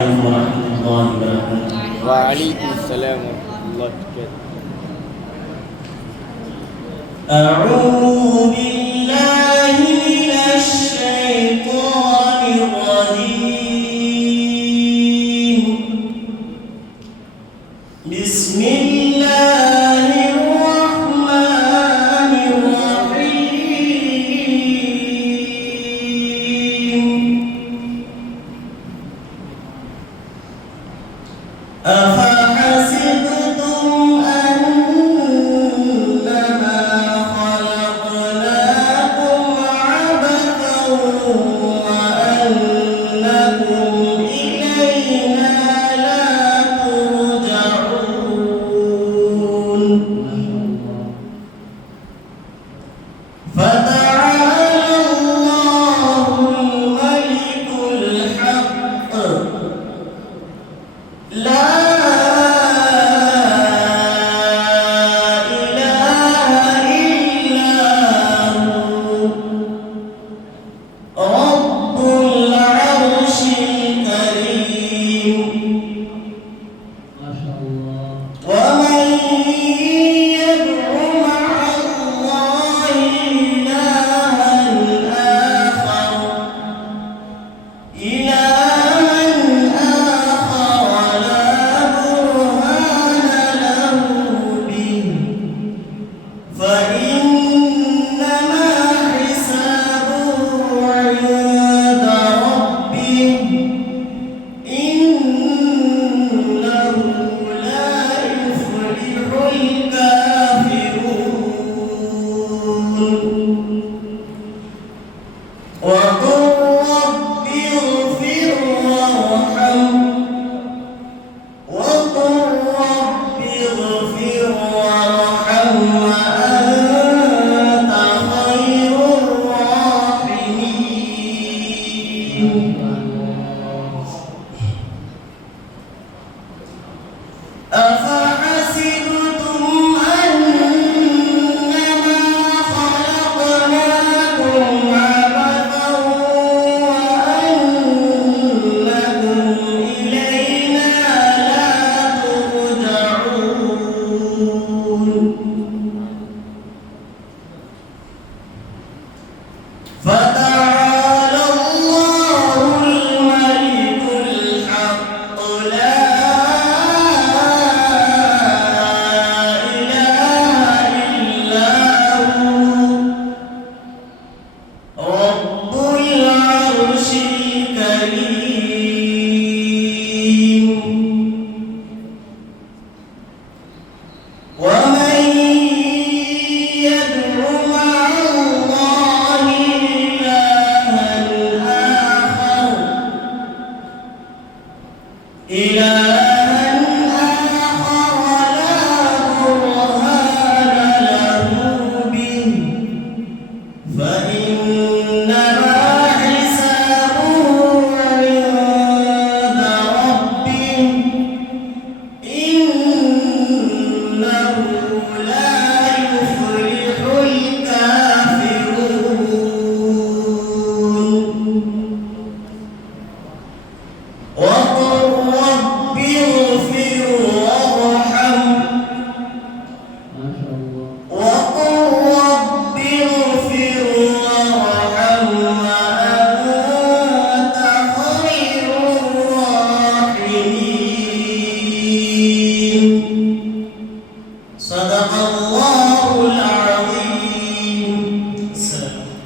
عليكم ورحمة الله وبركاته. وعليكم السلام ورحمة الله وبركاته. أعوذ بالله من الشيطان الرجيم. بسم الله الرحمن الرحيم. أفحسبتم أنما خلقناكم عبثا وأنكم إلينا لا ترجعون. فتعالى الله الملك الحق لا إله إلا هو رب العرش الكريم. ما شاء الله. ومن يدع مع الله إلها آخر فإنما حسابه عند ربه إنه لا يفلح الكافرون. وقل رب اغفر وارحم وقل رب اغفر وارحم وأنت خير الراحمين. أفحسبتم أنما خلقناكم عبثا وأنكم إلينا لا ترجعون. فتعالى الله الملك الحق لا إله إلا هو رب العرش الكريم. ومن يدع مع الله إلها آخر لا برهان له به فإنما حسابه عند ربه إنه لا يفلح الكافرون. وقل رب اغفر وارحم وقل رب اغفر وارحم وأنت خير الراحمين. صدق الله